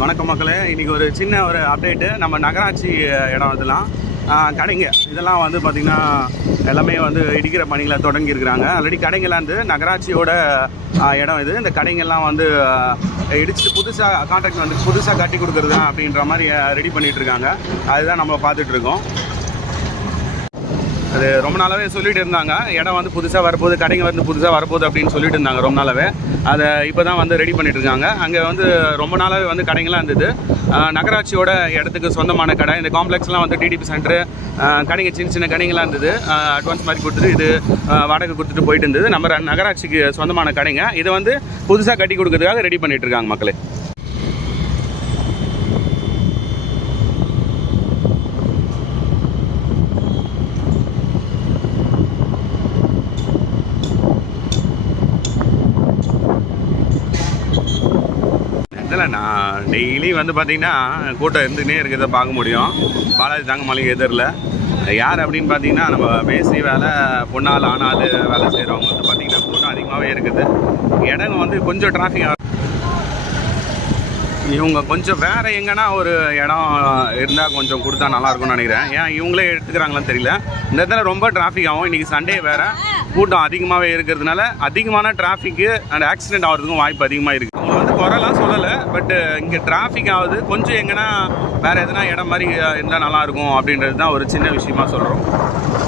வணக்கம் மக்களே. இன்றைக்கி ஒரு சின்ன ஒரு அப்டேட்டு நம்ம நகராட்சி இடம் இதெல்லாம் கடைங்க. இதெல்லாம் வந்து பார்த்திங்கன்னா எல்லாமே வந்து இடிக்கிற பணிகளை தொடங்கியிருக்கிறாங்க ஆல்ரெடி கடைங்கெல்லாம் வந்து நகராட்சியோட இடம் இது. இந்த கடைங்கள்லாம் வந்து இடிச்சுட்டு புதுசாக கான்ட்ராக்ட் வந்து புதுசாக கட்டி கொடுக்குறது அப்படின்ற மாதிரி ரெடி பண்ணிகிட்ருக்காங்க அதுதான் நம்ம பார்த்துட்ருக்கோம் அது ரொம்ப நாளாவே சொல்லிட்டு இருந்தாங்க. இடம் வந்து புதுசாக வரப்போகுது கடைங்க வந்து புதுசாக வரப்போகுது அப்படின்னு சொல்லிட்டு இருந்தாங்க ரொம்ப நாளாவே. அதை இப்போ தான் வந்து ரெடி பண்ணிட்டு இருக்காங்க. அங்கே வந்து ரொம்ப நாளாவே வந்து கடைங்களாம் இருந்தது. நகராட்சியோட இடத்துக்கு சொந்தமான கடை. இந்த காம்ப்ளெக்ஸ்லாம் வந்து டிடிபி சென்டரு கடைங்க சின்ன சின்ன கடைங்களாம் இருந்தது. அட்வான்ஸ் மாதிரி கொடுத்துட்டு இது வாடகை கொடுத்துட்டு போயிட்டு இருந்தது. நம்ம நகராட்சிக்கு சொந்தமான கடைங்க. இதை வந்து புதுசாக கட்டி கொடுக்கறதுக்காக ரெடி பண்ணிட்டு இருக்காங்க மக்களே. இதில் நான் டெய்லி வந்து பார்த்தீங்கன்னா கூட்டம் இருந்துகிட்டே இருக்கிறத பார்க்க முடியும். பாலாஜி தாங்க மளிகை எதிரில். யார் அப்படின்னு பார்த்தீங்கன்னா நம்ம மேசி வேலை பொண்ணால் ஆனால் வேலை செய்கிறவங்க வந்து பார்த்திங்கன்னா கூட்டம் அதிகமாகவே இருக்குது. இடங்க வந்து கொஞ்சம் டிராஃபிக் இவங்க கொஞ்சம் வேறு எங்கன்னா ஒரு இடம் இருந்தால் கொஞ்சம் கொடுத்தா நல்லாயிருக்கும்னு நினைக்கிறேன். ஏன் இவங்களே எடுத்துக்கிறாங்களான்னு தெரியல. இந்த இடத்துல ரொம்ப டிராஃபிக் ஆகும். இன்றைக்கி சண்டே வேறு. கூட்டம் அதிகமாகவே இருக்கிறதுனால அதிகமான டிராஃபிக்கு அண்ட் ஆக்சிடென்ட் ஆகிறதுக்கும் வாய்ப்பு அதிகமாக இருக்குது அவங்க வந்து குறைலாம் சொல்லலை பட் இங்கே டிராஃபிக் ஆகுது. கொஞ்சம் எங்கன்னா வேறு எதனா இடம் மாதிரி இருந்தால் நல்லா இருக்கும் அப்படின்றது தான் ஒரு சின்ன விஷயமா சொல்கிறோம்